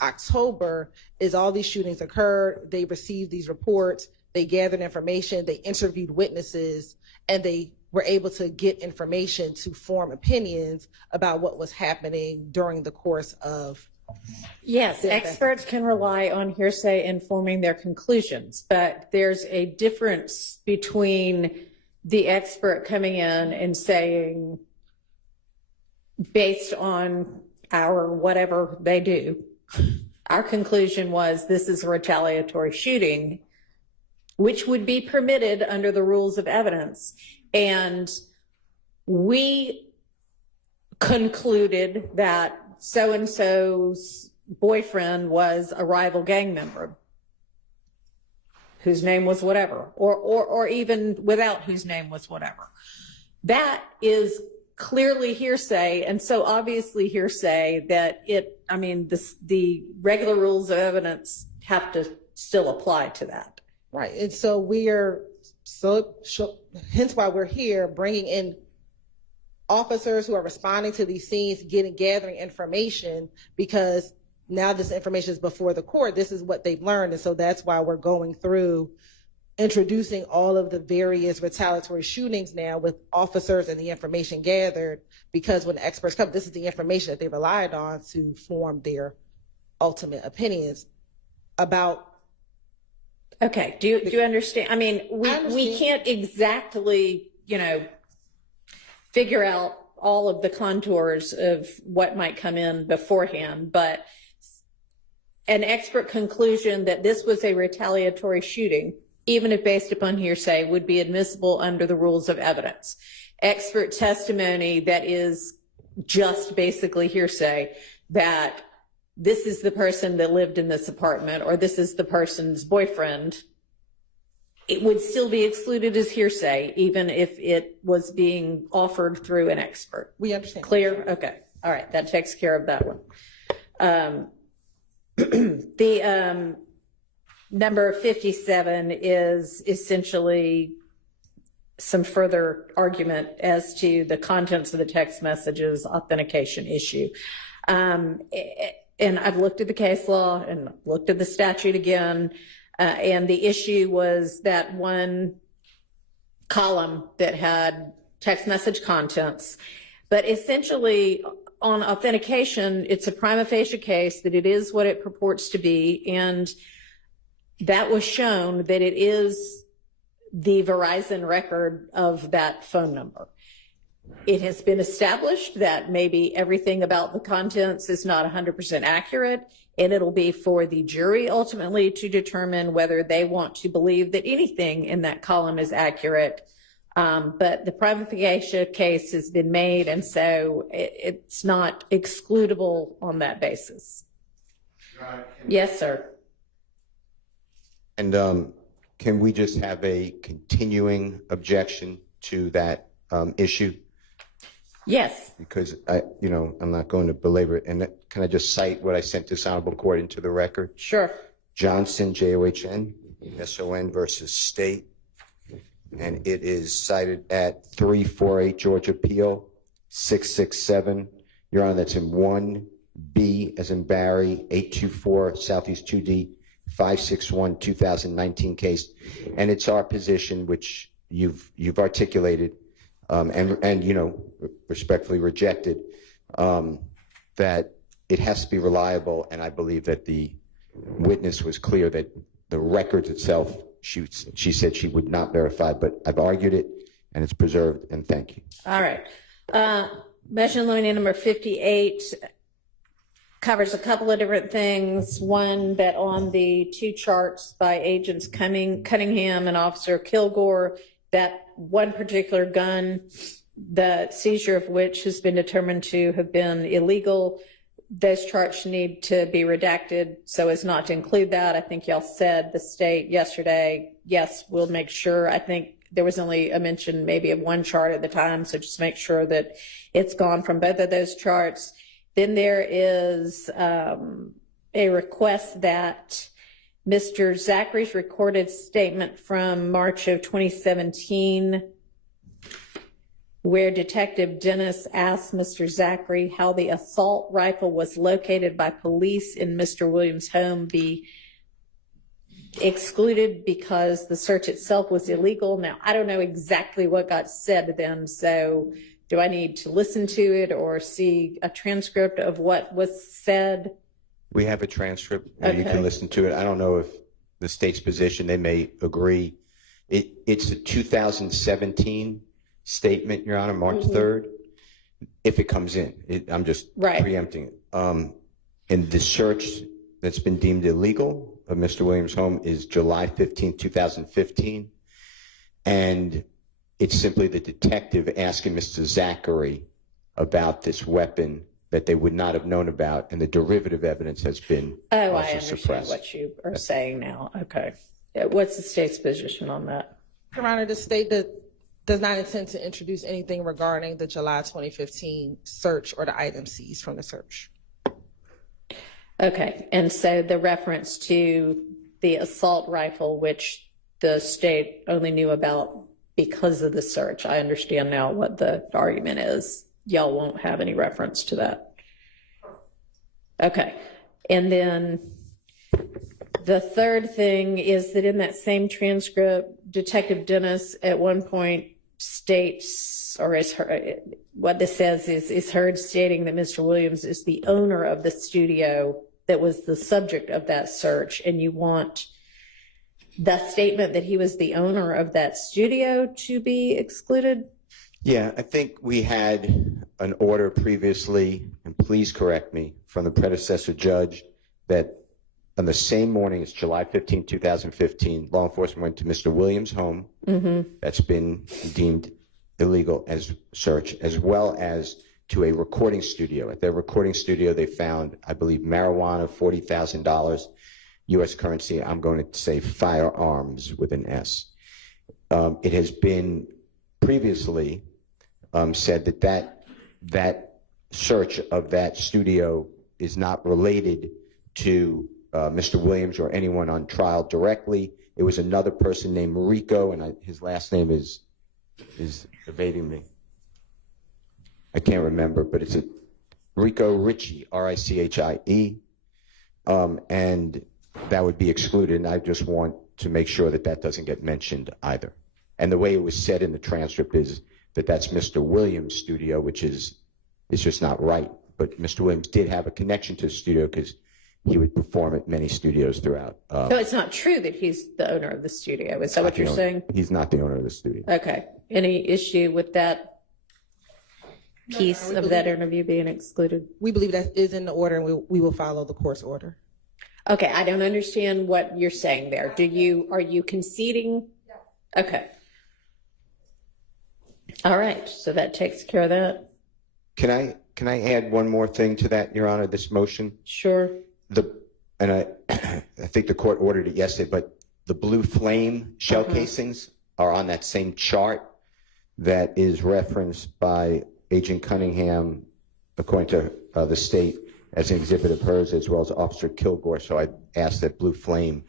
October is all these shootings occurred. They received these reports, they gathered information, they interviewed witnesses, and they were able to get information to form opinions about what was happening during the course of. Yes, experts can rely on hearsay in forming their conclusions, but there's a difference between the expert coming in and saying, based on our whatever they do, our conclusion was this is a retaliatory shooting, which would be permitted under the rules of evidence. And we concluded that so-and-so's boyfriend was a rival gang member whose name was whatever, or even without whose name was whatever. That is clearly hearsay, and so obviously hearsay that the regular rules of evidence have to still apply to that. Right, and so hence why we're here, bringing in officers who are responding to these scenes, gathering information, because now this information is before the court. This is what they've learned, and so that's why we're going through introducing all of the various retaliatory shootings now with officers and the information gathered, because when experts come, this is the information that they relied on to form their ultimate opinions about. Okay, do you understand? I mean, we can't exactly, figure out all of the contours of what might come in beforehand, but an expert conclusion that this was a retaliatory shooting, even if based upon hearsay, would be admissible under the rules of evidence. Expert testimony that is just basically hearsay, that this is the person that lived in this apartment, or this is the person's boyfriend, it would still be excluded as hearsay, even if it was being offered through an expert. We understand. Clear? Okay. All right. That takes care of that one. The number 57 is essentially some further argument as to the contents of the text messages authentication issue. And I've looked at the case law and looked at the statute again, and the issue was that one column that had text message contents. But essentially, on authentication, it's a prima facie case that it is what it purports to be, and that was shown that it is the Verizon record of that phone number. It has been established that maybe everything about the contents is not 100% accurate, and it'll be for the jury ultimately to determine whether they want to believe that anything in that column is accurate. But the prima facie case has been made, and so it's not excludable on that basis. Yes, sir. And can we just have a continuing objection to that issue? Yes. Because I'm not going to belabor it. And can I just cite what I sent this honorable court into the record? Sure. Johnson, John, SON versus State. And it is cited at 348 Georgia Appeal 667. Your Honor, that's in 1B as in Barry, 824 Southeast 2D 561 2019 case. And it's our position, which you've articulated and respectfully rejected, that it has to be reliable. And I believe that the witness was clear that the records itself, she said she would not verify, but I've argued it and it's preserved, and thank you. All right. Motion limiting number 58 covers a couple of different things. One, that on the two charts by Agents Cunningham and Officer Kilgore, that one particular gun, the seizure of which has been determined to have been illegal, those charts need to be redacted so as not to include that. I think y'all said, the state yesterday, yes, we'll make sure. I think there was only a mention maybe of one chart at the time, so just make sure that it's gone from both of those charts. Then there is a request that Mr. Zachary's recorded statement from March of 2017 where Detective Dennis asked Mr. Zachary how the assault rifle was located by police in Mr. Williams' home be excluded because the search itself was illegal. Now, I don't know exactly what got said then, so do I need to listen to it or see a transcript of what was said? We have a transcript, and you Okay. can listen to it. I don't know if the state's position, they may agree. It's a 2017 statement, Your Honor, March 3rd, if it comes in. I'm just Right. preempting it. And the search that's been deemed illegal of Mr. Williams' home is July 15, 2015. And it's simply the detective asking Mr. Zachary about this weapon that they would not have known about, and the derivative evidence has been Oh, I also understand suppressed. what you are saying now. Okay. What's the state's position on that? Your Honor, the state does not intend to introduce anything regarding the July 2015 search or the item seized from the search. Okay, and so the reference to the assault rifle, which the state only knew about because of the search, I understand now what the argument is. Y'all won't have any reference to that. Okay, and then the third thing is that in that same transcript, Detective Dennis at one point states, or is her, what this says is heard stating that Mr. Williams is the owner of the studio that was the subject of that search, and you want the statement that he was the owner of that studio to be excluded? Yeah, I think we had an order previously, and please correct me, from the predecessor judge that on the same morning as July 15, 2015, law enforcement went to Mr. Williams' home. That's been deemed illegal as search, as well as to a recording studio. At their recording studio, they found, I believe, marijuana, $40,000, U.S. currency. I'm going to say firearms with an S. It has been previously said that search of that studio is not related to Mr. Williams or anyone on trial directly. It was another person named Rico, and his last name is evading me. I can't remember, but it's a Rico Ritchie, R-I-C-H-I-E, and that would be excluded. And I just want to make sure that that doesn't get mentioned either. And the way it was said in the transcript is that that's Mr. Williams' studio, which is just not right. But Mr. Williams did have a connection to the studio because he would perform at many studios throughout. No, it's not true that he's the owner of the studio. Is that what you're saying? He's not the owner of the studio. Okay. Any issue with that piece of that interview being excluded? We believe that is in the order, and we will follow the court's order. Okay, I don't understand what you're saying there. Are you conceding? Okay. All right, so that takes care of that. Can I add one more thing to that, Your Honor, this motion? Sure. I think the court ordered it yesterday, but the blue flame shell casings are on that same chart that is referenced by Agent Cunningham, according to the state, as an exhibit of hers, as well as Officer Kilgore. So I asked that blue flame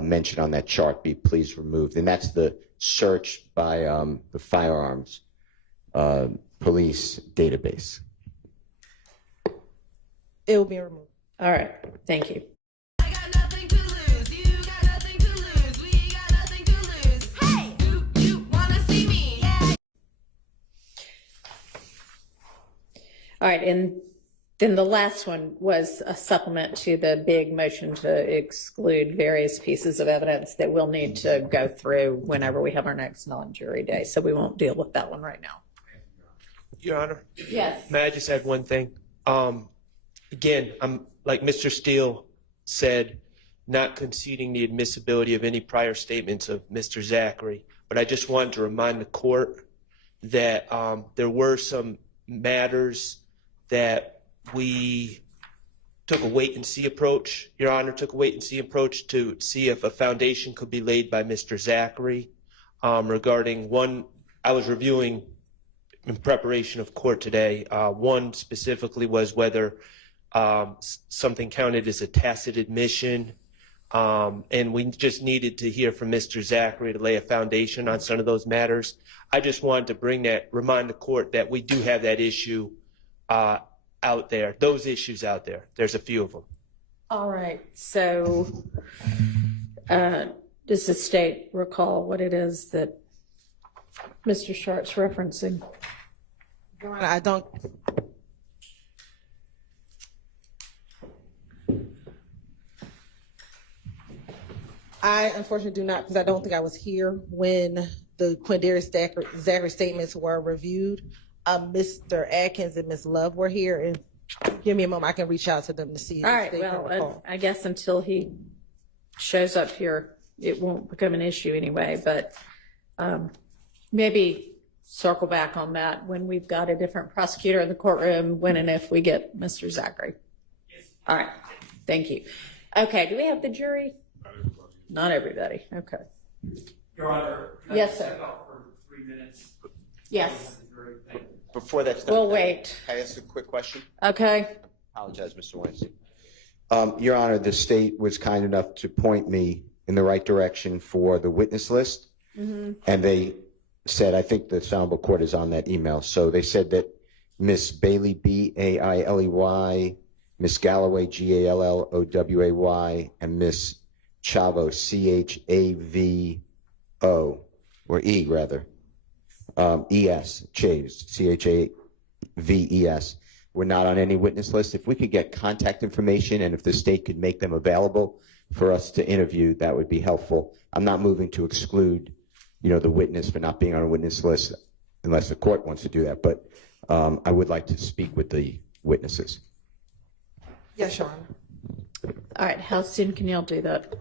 mentioned on that chart be please removed. And that's the search by the firearms police database. It will be removed. All right, thank you. I got nothing to lose. You got nothing to lose. We got nothing to lose. Hey, do you wanna see me? Yeah. All right, and then the last one was a supplement to the big motion to exclude various pieces of evidence that we'll need to go through whenever we have our next non-jury day. So we won't deal with that one right now. Your Honor, Yes. may I just add one thing? Again, I'm like Mr. Steele said, not conceding the admissibility of any prior statements of Mr. Zachary, but I just wanted to remind the court that there were some matters that we took a wait and see approach. Your Honor, took a wait and see approach to see if a foundation could be laid by Mr. Zachary regarding one. I was reviewing in preparation of court today. One specifically was whether something counted as a tacit admission And we just needed to hear from Mr. Zachary to lay a foundation on some of those matters. I just wanted to remind the court that we do have that issue out there, those issues out there. There's a few of them. All right, so does the state recall what it is that Mr. Sharp's referencing? Your Honor, I don't. I unfortunately do not, because I don't think I was here when the Quindarius Zachary statements were reviewed. Mr. Atkins and Ms. Love were here, and give me a moment, I can reach out to them to see. if All right, they can well, recall. I guess until he shows up here, it won't become an issue anyway, but maybe circle back on that when we've got a different prosecutor in the courtroom, when and if we get Mr. Zachary. All right, thank you. Okay, do we have the jury? Not everybody, okay. Your Honor, can Yes, I sir. step out for 3 minutes? Yes, Thank you. Before that's done, we'll wait. can I ask a quick question? Okay, Apologize, Mr. Weinstein. Your Honor, the state was kind enough to point me in the right direction for the witness list. And they said, I think the Honorable Court is on that email. So they said that Miss Bailey, Bailey, Miss Galloway, Galloway, and Miss Chavo, Chavo, or E rather, ES, Chaves, Chaves, we're not on any witness list. If we could get contact information and if the state could make them available for us to interview, that would be helpful. I'm not moving to exclude, the witness for not being on a witness list unless the court wants to do that. But I would like to speak with the witnesses. Yes, Your Honor. all right, how soon can y'all do that?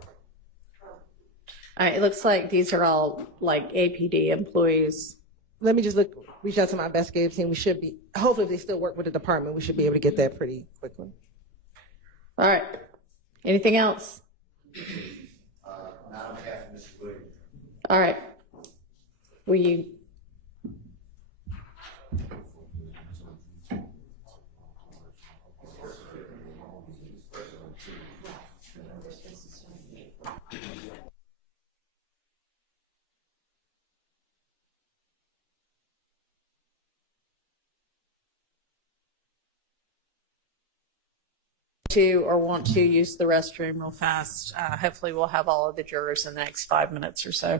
All right, it looks like these are all like APD employees. Let me just reach out to my investigative team. We should be, hopefully if they still work with the department, we should be able to get that pretty quickly. All right, anything else? Not on behalf of Mr. Williams. All right. Will you? To or want to use the restroom real fast. Hopefully we'll have all of the jurors in the next 5 minutes or so.